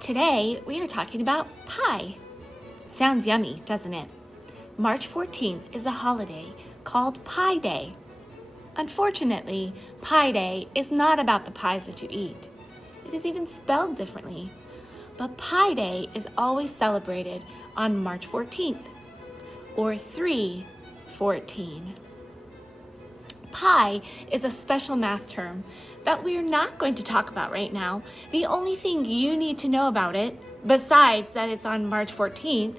Today, we are talking about pie. Sounds yummy, doesn't it? March 14th is a holiday called Pie Day. Unfortunately, Pie Day is not about the pies that you eat. It is even spelled differently. But Pie Day is always celebrated on March 14th, or 3/14. Pi is a special math term that we're not going to talk about right now. The only thing you need to know about it, besides that it's on March 14th,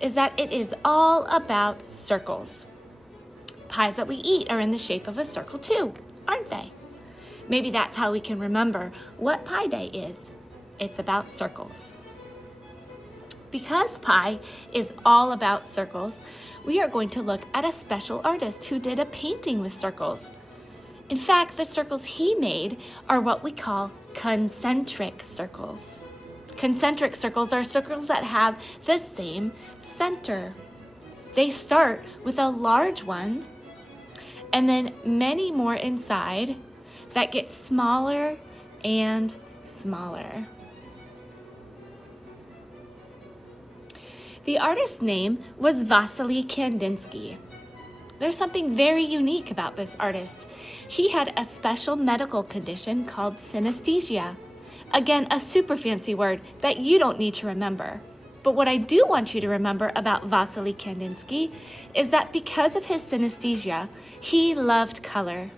is that it is all about circles. Pies that we eat are in the shape of a circle too, aren't they? Maybe that's how we can remember what Pie Day is. It's about circles. Because pie is all about circles, we are going to look at a special artist who did a painting with circles. In fact, the circles he made are what we call concentric circles. Concentric circles are circles that have the same center. They start with a large one and then many more inside that get smaller and smaller. The artist's name was Wassily Kandinsky. There's something very unique about this artist. He had a special medical condition called synesthesia. Again, a super fancy word that you don't need to remember. But what I do want you to remember about Wassily Kandinsky is that because of his synesthesia, he loved color.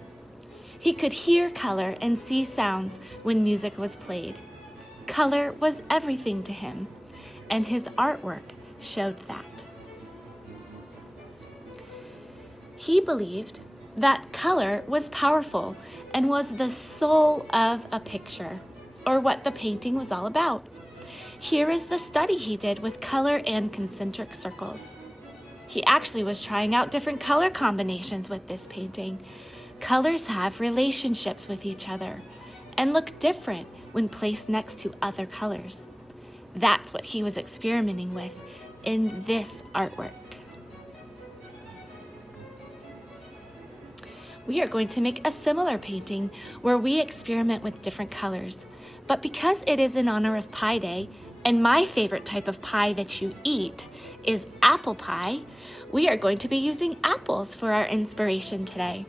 He could hear color and see sounds when music was played. Color was everything to him, and his artwork showed that. He believed that color was powerful and was the soul of a picture, or what the painting was all about. Here is the study he did with color and concentric circles. He actually was trying out different color combinations with this painting. Colors have relationships with each other and look different when placed next to other colors. That's what he was experimenting with in this artwork. We are going to make a similar painting where we experiment with different colors. But because it is in honor of Pie Day, and my favorite type of pie that you eat is apple pie, we are going to be using apples for our inspiration today.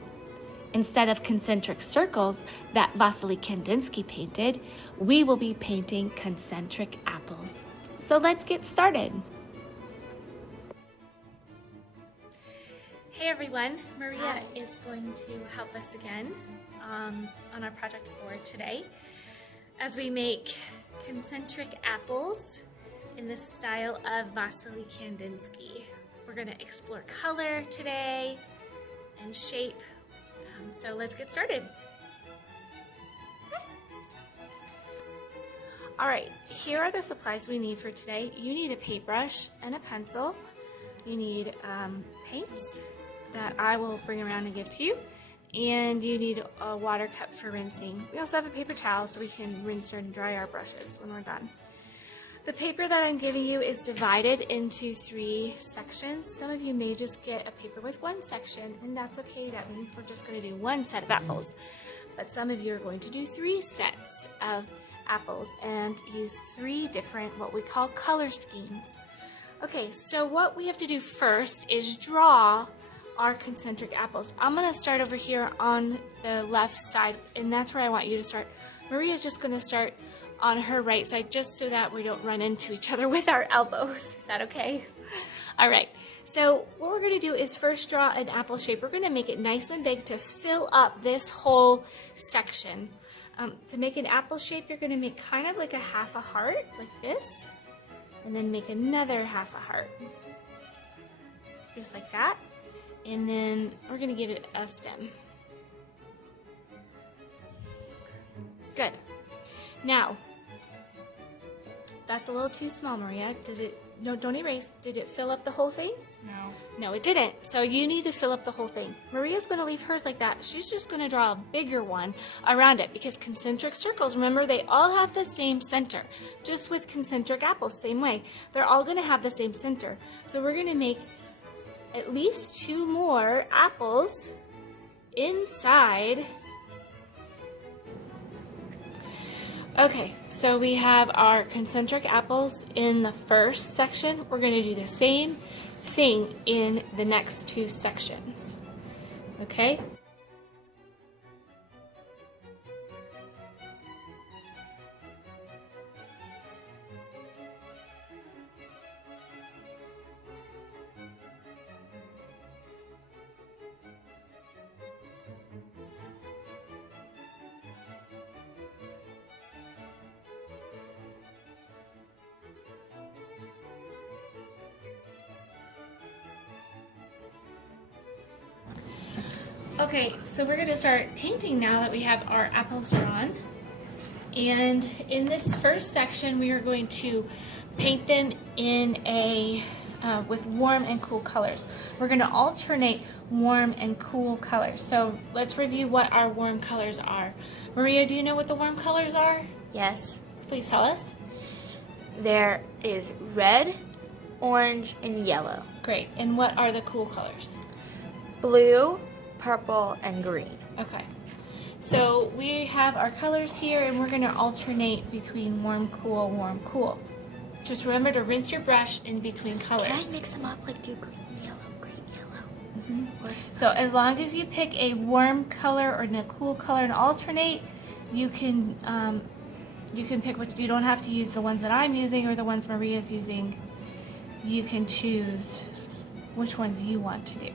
Instead of concentric circles that Wassily Kandinsky painted, we will be painting concentric apples. So let's get started. Hey everyone, Maria is going to help us again on our project for today as we make concentric apples in the style of Wassily Kandinsky. We're going to explore color today and shape, so let's get started. Alright, here are the supplies we need for today. You need a paintbrush and a pencil. You need paints that I will bring around and give to you, and you need a water cup for rinsing. We also have a paper towel so we can rinse and dry our brushes when we're done. The paper that I'm giving you is divided into 3 sections. Some of you may just get a paper with 1 section, and that's okay. That means we're just going to do 1 set of apples. But some of you are going to do 3 sets of apples and use 3 different what we call color schemes. Okay, so what we have to do first is draw our concentric apples. I'm going to start over here on the left side, and that's where I want you to start. Maria's just going to start on her right side just so that we don't run into each other with our elbows. Is that okay? All right, so what we're going to do is first draw an apple shape. We're going to make it nice and big to fill up this whole section. To make an apple shape, you're going to make kind of like a half a heart, like this, and then make another half a heart, just like that. And then we're going to give it a stem. Good. Now, that's a little too small, Maria. No, don't erase. Did it fill up the whole thing? No. No, it didn't. So you need to fill up the whole thing. Maria's going to leave hers like that. She's just going to draw a bigger one around it because concentric circles, remember, they all have the same center. Just with concentric apples, same way. They're all going to have the same center. So we're going to make at least 2 more apples inside Okay, so we have our concentric apples in the first section. We're going to do the same thing in the next two sections. Okay? Okay, so we're going to start painting now that we have our apples drawn. And in this first section, we are going to paint them in with warm and cool colors. We're going to alternate warm and cool colors. So let's review what our warm colors are. Maria, do you know what the warm colors are? Yes. Please tell us. There is red, orange, and yellow. Great. And what are the cool colors? Blue, purple, and green. Okay. So we have our colors here, and we're going to alternate between warm, cool. Just remember to rinse your brush in between colors. Can I mix them up like do green, yellow? Mm-hmm. So as long as you pick a warm color or a cool color and alternate, you can pick what you don't have to use the ones that I'm using or the ones Maria's using. You can choose which ones you want to do.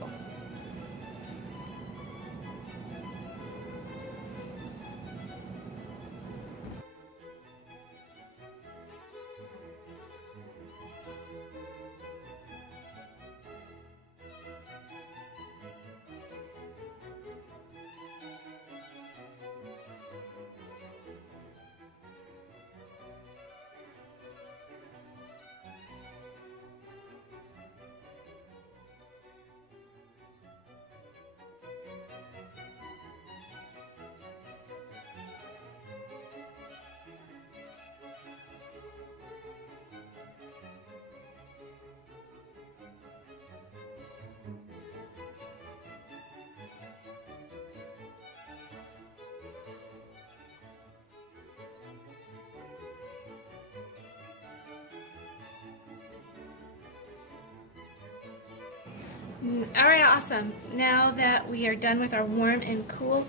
All right, awesome. Now that we are done with our warm and cool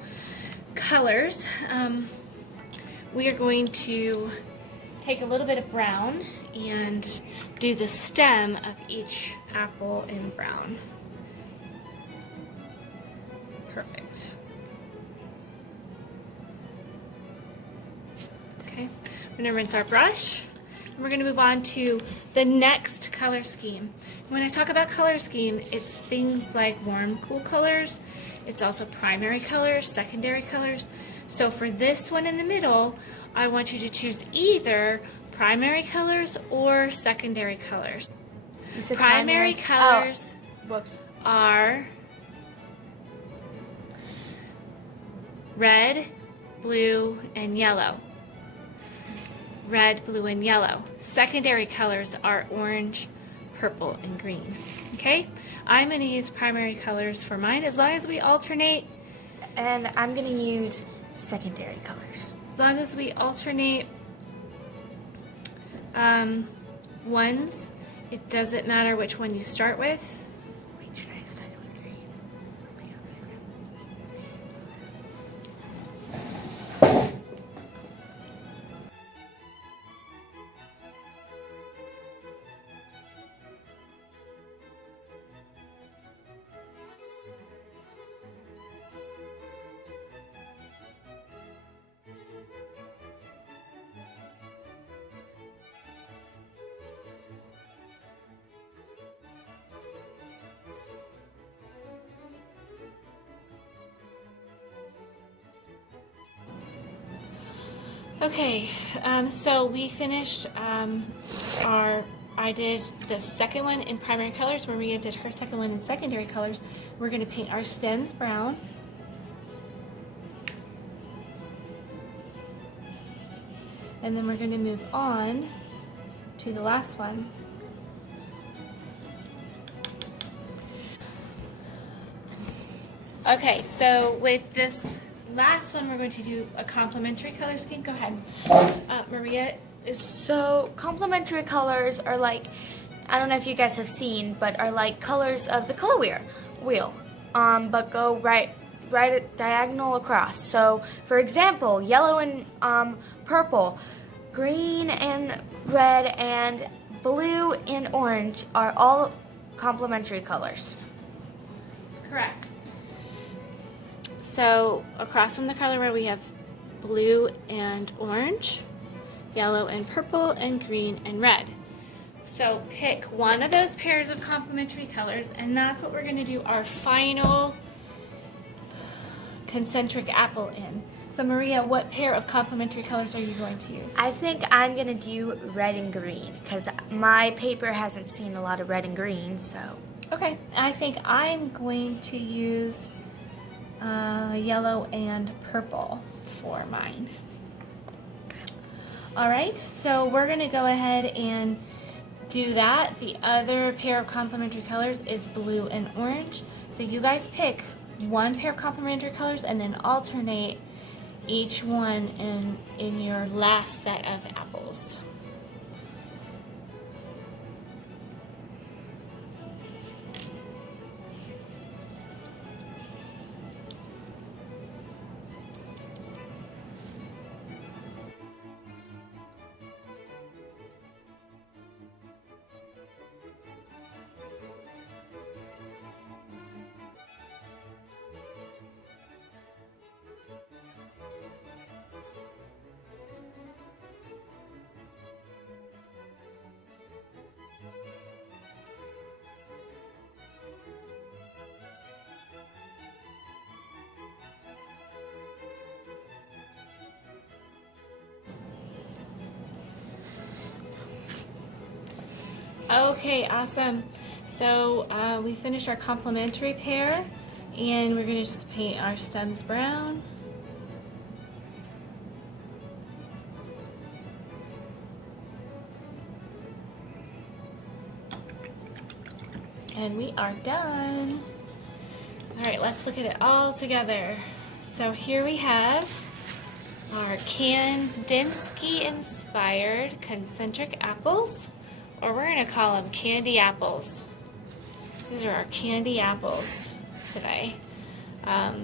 colors, we are going to take a little bit of brown and do the stem of each apple in brown. Perfect. Okay, we're going to rinse our brush. We're going to move on to the next color scheme. When I talk about color scheme, it's things like warm, cool colors. It's also primary colors, secondary colors. So for this one in the middle, I want you to choose either primary colors or secondary colors. Primary colors are red, blue, and yellow. Red, blue, and yellow. Secondary colors are orange, purple, and green. Okay? I'm going to use primary colors for mine as long as we alternate. And I'm going to use secondary colors. As long as we alternate ones, it doesn't matter which one you start with. Wait, should I start it with green? Okay, so we finished I did the second one in primary colors. Maria did her second one in secondary colors. We're going to paint our stems brown. And then we're going to move on to the last one. Okay, so with this last one, we're going to do a complementary color scheme. Go ahead. Maria is... So complementary colors are like, I don't know if you guys have seen, but are like colors of the color wheel. But go right diagonal across. So for example, yellow and purple, green and red, and blue and orange are all complementary colors. Correct. So across from the color wheel we have blue and orange, yellow and purple, and green and red. So pick one of those pairs of complementary colors, and that's what we're going to do our final concentric apple in. So Maria, what pair of complementary colors are you going to use? I think I'm going to do red and green because my paper hasn't seen a lot of red and green, so. Okay, I think I'm going to use yellow and purple for mine. All right, so we're going to go ahead and do that. The other pair of complementary colors is blue and orange. So you guys pick one pair of complementary colors and then alternate each one in your last set of apples. Okay, awesome. So we finished our complementary pair, and we're going to just paint our stems brown. And we are done. All right, let's look at it all together. So here we have our Kandinsky inspired concentric apples, or we're going to call them Kandy Apples. These are our Kandy Apples today.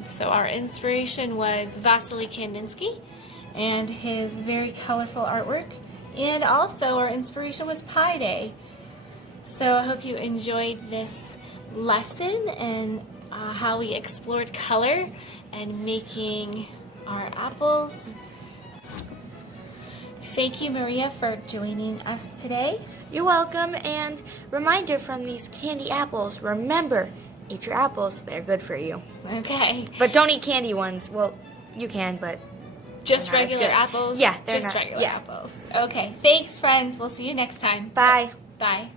So our inspiration was Wassily Kandinsky and his very colorful artwork. And also our inspiration was Pi Day. So I hope you enjoyed this lesson and how we explored color and making our apples. Thank you, Maria, for joining us today. You're welcome, and reminder from these Kandy Apples, remember, eat your apples, they're good for you. Okay. But don't eat candy ones. Well, you can, but just they're not as regular good. apples? Yeah, just regular apples. Okay, thanks, friends. We'll see you next time. Bye. Bye.